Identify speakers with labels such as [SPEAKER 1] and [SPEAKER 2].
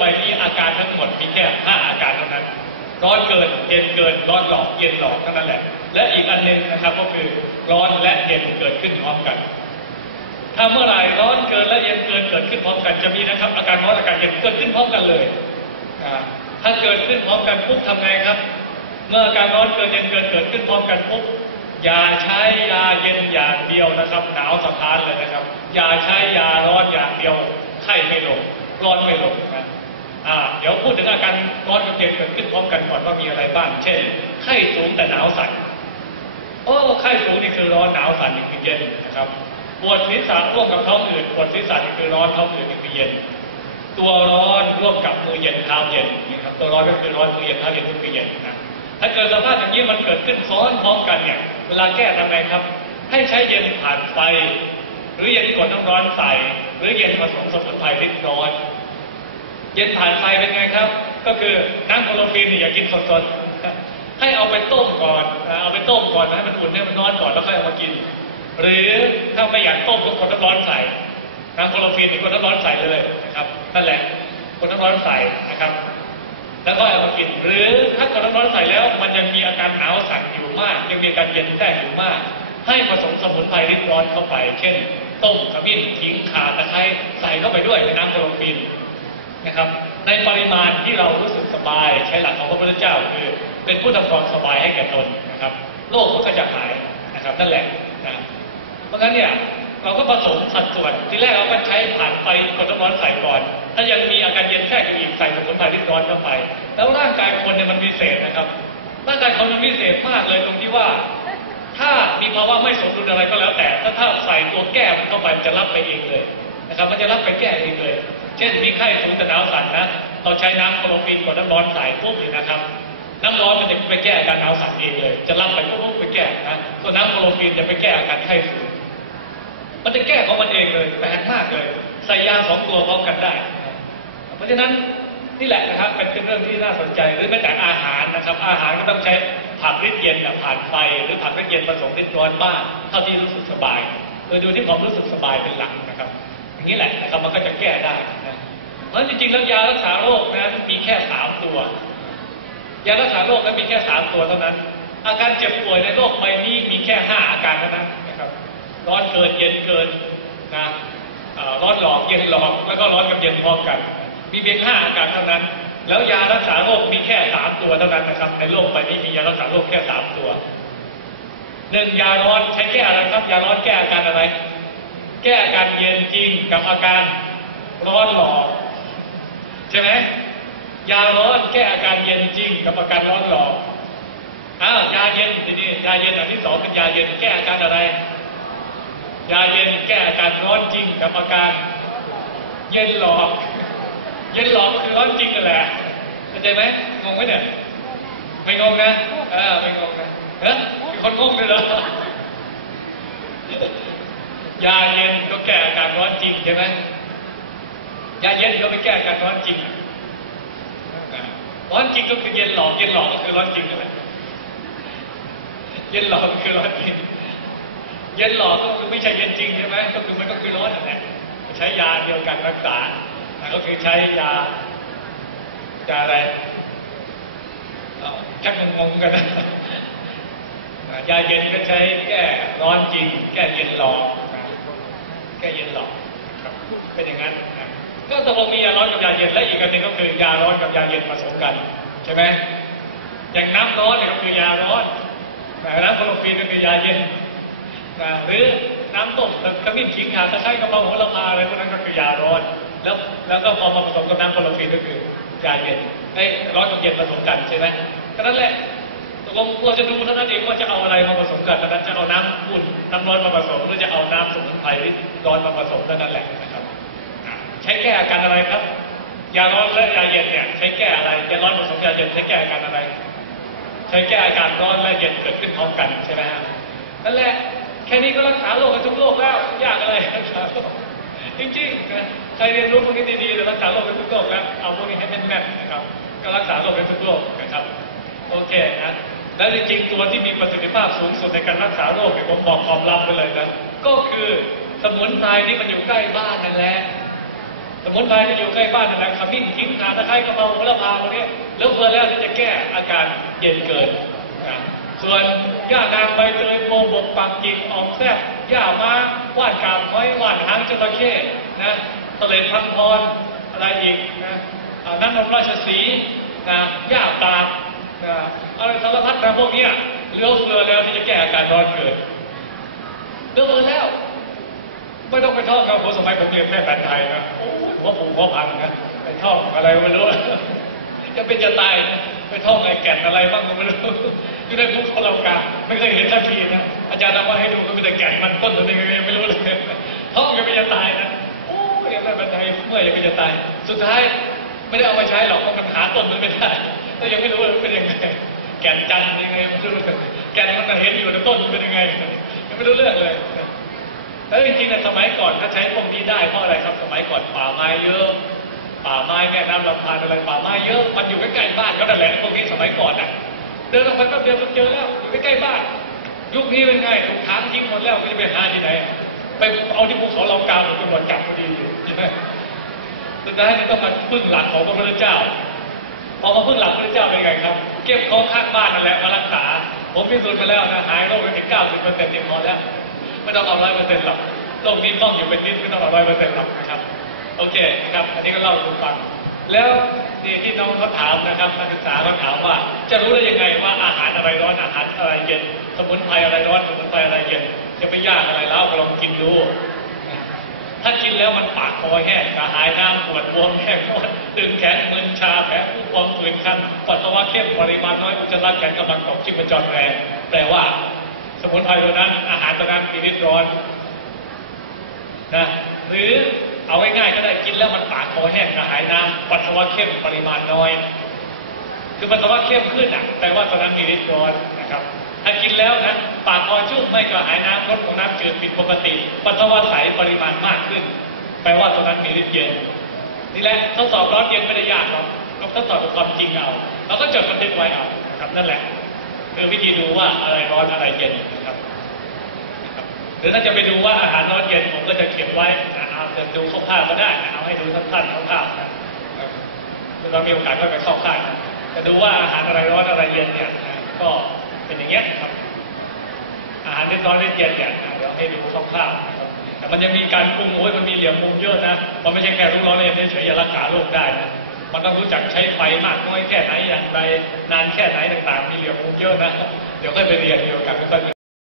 [SPEAKER 1] ใบนี้อาการทั้งหมดมีแค่ห้าอาการเท่านั้น ร้อนเกินเย็นเกิน ร้อนหลอกเย็นหลอกเท่านั้นแหละ และอีกอันหนึ่งนะครับก็คือร้อนและเย็นเกิดขึ้นพร้อมกัน ถ้าเมื่อไหร่ร้อนเกินและเย็นเกินเกิดขึ้นพร้อมกันจะมีนะครับ อาการร้อนอาการเย็นเกิดขึ้นพร้อมกันเลยถ้าเกิดขึ้นพร้อมกันปุ๊บทำไงครับ เมื่ออาการร้อนเกินเย็นเกินเกิดขึ้นพร้อมกันปุ๊บอย่าใช้ยาเย็นอย่างเดียวนะครับ หนาวสะพานเลยนะครับ อย่าใช้ยาร้อนอย่างเดียวไข้ไม่ลงร้อนไม่ลง เดี๋ยวพูดถึงอาการร้อนกับเย็นเกิดขึ้นพร้อมกันก่อนว่ามีอะไรบ้าง เช่น ไข้สูงแต่หนาวสั่นโอ้ไข้สูงนี่คือร้อนหนาวสั่นนี่คือเย็นนะครับ ปวดศีรษะร่วมกับท้องอืดปวดศีรษะนี่คือร้อนท้องอืดนี่คือเย็น ตัวร้อนร่วมกับมือเย็นเท้าเย็นนี่ครับ ตัวร้อนก็คือร้อนมือเย็นเท้าเย็นก็คือเย็นนะ ถ้าเกิดสภาพอย่างนี้มันเกิดขึ้นซ้อนพร้อมกันเนี่ย เวลาแก้ทำไงครับ ให้ใช้เย็นผ่านไฟ หรือเย็นกดน้ำร้อนใส่ หรือเย็นผสมสมุนไพรเล็กน้อย เย็นผ่านไฟเป็นไงครับ ก็คือน้ำโคลอฟีนเนี่ยอย่ากินสดๆให้เอาไปต้มก่อนเอาไปต้มก่อนให้มันอุ่นให้มันร้อนก่อนแล้วค่อยเอามากิน หรือถ้าไม่อยากต้มก็กดน้ำร้อนใส่น้ำโคลอฟีนนี่กดน้ำร้อนใส่เลยนะครับนั่นแหละกดน้ำร้อนใส่นะครับแล้วก็เอามากิน หรือถ้ากดน้ำร้อนใส่แล้ว มันยังมีอาการหนาวสั่นอยู่มาก ยังมีอาการเย็นแทรกอยู่มาก ให้ผสมสมุนไพรริดร้อนเข้าไป เช่น ต้มขมิ้นขิงข่าตะไคร้ใส่เข้าไปด้วยในน้ำโคลอฟีน นะครับ ในปริมาณที่เรารู้สึกสบาย ใช้หลักของพระพุทธเจ้าคือ เป็นผู้ทำความสบายให้แก่ตนนะครับโรคมันก็จะหายนะครับนั่นแหละนะเพราะฉะนั้นเนี่ยเราก็ผสมสัดส่วนที่แรกเราก็ใช้ผ่านไฟกดน้ำร้อนใส่ก่อน ถ้ายังมีอาการเย็นแทรกอยู่อีกใส่สมุนไพรที่ร้อนเข้าไป แล้วร่างกายคนเนี่ยมันพิเศษนะครับร่างกายคนมันพิเศษมากเลยตรงที่ว่า ถ้ามีภาวะไม่สมดุลอะไรก็แล้วแต่ ถ้าถ้าใส่ตัวแก้มันเข้าไปมันจะรับไปเองเลยนะครับ มันจะรับไปแก้เองเลย เช่นมีไข้สูงแต่หนาวสั่นนะเราใช้น้ำโคลอฟีนกับน้ำร้อนใส่ปุ๊บเนี่ยนะครับ น้ำร้อนมันจะไปแก้อาการหนาวสั่นเองเลย จะรับไปปุ๊บไปแก้นะส่วนน้ำโคลอฟีนจะไปแก้อาการไข้สูงมันจะแก้ของมันเองเลยแปลกมากเลยใส่ยาสองตัวพร้อมกันได้ เพราะฉะนั้นนี่แหละนะครับเป็นเรื่องที่น่าสนใจหรือแม้แต่อาหารนะครับ อาหารก็ต้องใช้ผักริดเย็นแบบผ่านไฟหรือผักริดเย็นผสมริดร้อนบ้างเท่าที่รู้สึกสบายโดยดูที่ความรู้สึกสบายเป็นหลักนะครับ อย่างนี้แหละนะครับมันก็จะแก้ได้นะเพราะฉะนั้นจริงๆแล้วยารักษาโรคนั้นมีแค่สามตัวยารักษาโรคนั้นมีแค่สามตัวเท่านั้น อาการเจ็บป่วยในโรคใบนี้มีแค่ห้าอาการเท่านั้นนะครับร้อนเกินเย็นเกินนะร้อนหลอกเย็นหลอกแล้วก็ร้อนกับเย็นพร้อมกัน มีเพียงห้าอาการเท่านั้น แล้วยารักษาโรคมีแค่สามตัวเท่านั้นนะครับในโลกใบนี้มียารักษาโรคแค่สามตัวหนึ่งยาร้อนใช้แก้อะไรครับยาร้อนแก้อาการอะไร แก้อาการเย็นจริงกับอาการร้อนหลอกใช่ไหมยาร้อนแก้อาการเย็นจริงกับอาการร้อนหลอกอ้าวยาเย็นทีนี้ยาเย็นอันที่สองเป็นยาเย็นแก้อาการอะไร ยาเย็นแก้อาการร้อนจริงกับอาการ เย็นหลอก เย็นหลอกก็คือร้อนจริงกันแหละเข้าใจไหมงงไหมเนี่ยไม่งงนะเออไม่งงนะเฮ้ยมีคนงงด้วยเหรอ ยาเย็นก็แก้อาการร้อนจริงใช่ไหมยาเย็นก็ไปแก้อาการร้อนจริงร้อนจริงก็คือเย็นหลอกเย็นหลอกก็คือร้อนจริงนั่นแหละเย็นหลอกก็คือร้อนจริงเย็นหลอกก็คือไม่ใช่เย็นจริงใช่ไหมก็คือมันก็คือร้อนนั่นแหละใช้ยาเดียวกันรักษาอ่ก็คือใช้ยายาอะไรชักงงๆกันนะยาเย็นก็ใช้แก้ร้อนจริง แก้เย็นหลอก แก้เย็นหลอกครับเป็นอย่างนั้นนะก็ตกลงมียาร้อนกับยาเย็นและอีกอันหนึ่งก็คือยาร้อนกับยาเย็นผสมกันใช่ไหมอย่างน้ำร้อนเนี่ยก็คือยาร้อนแต่น้ำโคลอฟีนก็คือยาเย็นหรือน้ำต้มขมิ้นขิงขาตะไคร้กระเพราโหระพาอะไรพวกนั้นก็คือยาร้อน แล้วแล้วก็พอมาผสมกับน้ำโคลอฟีนก็คือยาเย็นไอ้ร้อนกับเย็นผสมกันใช่ไหมก็นั่นแหละ กลงเราจะดูเท่านั้นเองว่าจะเอาอะไรมาผสมกันเท่านั้นจะเอาน้ำอุ่นน้ำร้อนมาผสมหรือจะเอาน้ำสมุนไพรร้อนมาผสมเท่านั้นแหละนะครับใช้แก้อาการอะไรครับยาร้อนและยาเย็นเนี่ยใช้แก้อะไรยาร้อนผสมยาเย็นใช้แก้อาการอะไร ใช้แก้อาการร้อนและเย็นเกิดขึ้นพร้อมกันใช่ไหมฮะนั่นแหละแค่นี้ก็รักษาโรคกันทุกโรคแล้วยากอะไรรักษาโรคจริงๆนะใครเรียนรู้พวกนี้ดีๆจะรักษาโรคกันทุกโรคแล้วเอาพวกนี้ให้แม่นๆนะครับก็รักษาโรคกันทุกโรคนะครับโอเคนะ และจริงๆตัวที่มีประสิทธิภาพสูงสุดในการรักษาโรคเนี่ยผมบอกความลับไปเลยนะก็คือสมุนไพรที่มันอยู่ใกล้บ้านนั่นแหละสมุนไพรที่อยู่ใกล้บ้านนั่นแหละขมิ้นขิงขาตะไคร้กระเพราโหระพาพวกนี้แล้วเพื่อแล้วที่จะแก้อาการเย็นเกินนะส่วนหญ้านางใบเตยโมบกปักกิ่งออกแทรกหญ้าม้าว่านกาบห้ว่านหางจระเข้นะตะเลนพังพรอะไรอีกนะอ่น้ำนมราชสีห์นะหญ้าตาบ นะอะไรสารพัดนะพวกเนี้ยเหลือเฟือแล้วที่จะแก้อาการร้อนเกิดเหลือเฟือแล้ว ไม่ต้องไปท่องกับผมสมัยผมเรียนแม่แปลไทยนะโอ้ยหัวปูหัวพังนะไปท่องอะไรไม่รู้จะเป็นจะตายไปท่องไอ้แก่นอะไรบ้างก็ไม่รู้อยู่ในภูเขาเรากาไม่เคยเห็นสักทีนะอาจารย์นำมาให้ดูก็มีแต่แก่นมันต้นตัวเองไม่รู้เลยท่องยังไม่จะตายนะโอ้ยเรียนแม่แปลไทยเมื่อยังไม่จะตาย สุดท้ายไม่ได้เอามาใช้หรอกเพราะมันหาต้นมันไม่ได้ แล้วยังไม่รู้เลยมันเป็นยังไงแก่นจันยังไงไม่รู้แก่นมันเห็นอยู่แต่ต้นเป็นยังไงยังไม่รู้เรื่องเลยแล้วจริงๆในสมัยก่อนถ้าใช้พวกนี้ได้เพราะอะไรครับ สมัยก่อนป่าไม้เยอะ ป่าไม้แม่น้ำลำธารอะไรป่าไม้เยอะมันอยู่ใกล้ๆบ้านก็นั่แหละพวกนี้สมัยก่อนอะเดินออกไปแป๊บเดียวก็เจอแล้วอยู่ใกล้ๆบ้าน ยุคนี้เป็นไงถูกทางทิ้งหมดแล้วไม่จะไปหาที่ไหนไปเอาที่ภูเขาเรากาหรือตำรวจจับพอดีอยู่ใช่ไหมสุดท้ายนี่ต้องมาพึ่งหลักของพระพุทธเจ้า พอมาพึ่งหลักพระพุทธเจ้าเป็นไงครับ เก็บของข้างบ้านนั่นแหละมารักษา ผมพิสูจน์มาแล้วนะหายโรคไปถึงเก้าสิบเปอร์เซ็นต์เพียงพอแล้วไม่ต้องเอาร้อยเปอร์เซ็นต์หรอกโลกนี้ต้องอยู่เป็นนิดไม่ต้องเอาร้อยเปอร์เซ็นต์หรอกนะครับ โอเคนะครับ อันนี้ก็เล่าให้คุณฟัง แล้วนี่ที่น้องเขาถามนะครับนักศึกษาเขาถามว่า จะรู้ได้ยังไงว่าอาหารอะไรร้อนอาหารอะไรเย็น สมุนไพรอะไรร้อนสมุนไพรอะไรเย็น จะไม่ยากอะไรแล้วก็ลองกินดูถ้ากินแล้วมันปากคอแห้งกระหายน้ำปวดบวมแห้งปวด ตึงแขนมึนชาแผลผู้พองผื่นคันปัสสาวะเข้มปริมาณน้อยอุจจาระแข็งกำลังตกชีพจรแรงแปลว่า สมุนไพรตัวนั้นอาหารตัวนั้นมีฤทธิ์ร้อนนะหรือเอาง่ายๆก็ได้กินแล้วมันปากคอแห้งกระหายน้ำปัสสาวะเข้มปริมาณน้อย คือปัสสาวะเข้มขึ้นอะแปลว่าตอนนั้นมีฤทธิ์ร้อนนะครับถ้ากินแล้วนะปากคอชุ่มไม่กระหายน้ำลดของน้ำจืดผิดปกติ ปัสสาวะใสปริมาณมากขึ้น แปลว่าตอนนั้นมีฤทธิ์เย็น นี่แหละทดสอบร้อนเย็นไม่ได้ยากหรอกเราทดสอบกับความจริงเอาเราก็จดบันทึกไว้เอาครับนั่นแหละคือวิธีดูว่าอะไรร้อนอะไรเย็นนะครับหรือถ้าจะไปดูว่าอาหารร้อนเย็นผมก็จะเขียนไว้นะเอาจะดูคร่าวๆก็ได้นะเอาให้ดูสั้นๆคร่าวๆนะเรามีโอกาสก็ไปเข้าค่ายจะดูว่าอาหารอะไรร้อนอะไรเย็นเนี่ยก็เป็นอย่างเงี้ยครับอาหารที่ร้อนที่เย็นเนี่ยนะเดี๋ยวให้ดูคร่าวๆนะครับ แต่มันยังมีการปรุงโอ้ยมันมีเหลี่ยมมุมเยอะนะมันไม่ใช่แค่รู้ร้อนเย็นเฉยๆจะรักษาโรคได้นะมันต้องรู้จักใช้ไฟมากน้อยแค่ไหนอย่างไรนานแค่ไหนต่างๆ มีเหลี่ยมมุมเยอะนะเดี๋ยวค่อยไปเรียนมีโอกาสก็ค่อย